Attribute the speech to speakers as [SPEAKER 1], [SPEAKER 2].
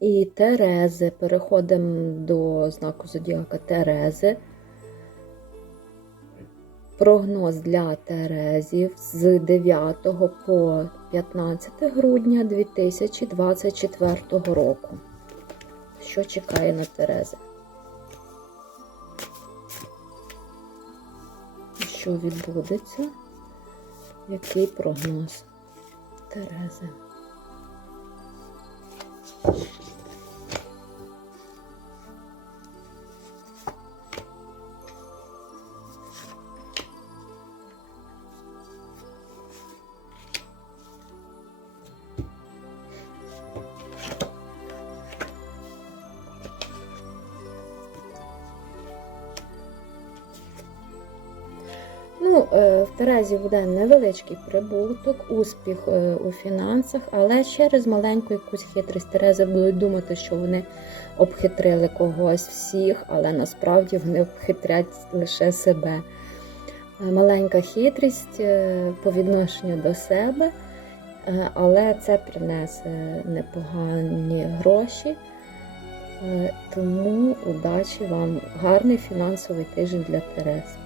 [SPEAKER 1] І Терези. Переходимо до знаку Зодіака Терези. Прогноз для Терезів з 9 по 15 грудня 2024 року. Що чекає на Терези? Що відбудеться? Який прогноз Терези? Ну, е, в Терезі буде невеличкий прибуток, успіх е, у фінансах, але через маленьку якусь хитрість Терези будуть думати, що вони обхитрили когось всіх, але насправді вони обхитрять лише себе. Е, Маленька хитрість по відношенню до себе, але це принесе непогані гроші. Тому удачі вам, гарний фінансовий тиждень для Терези.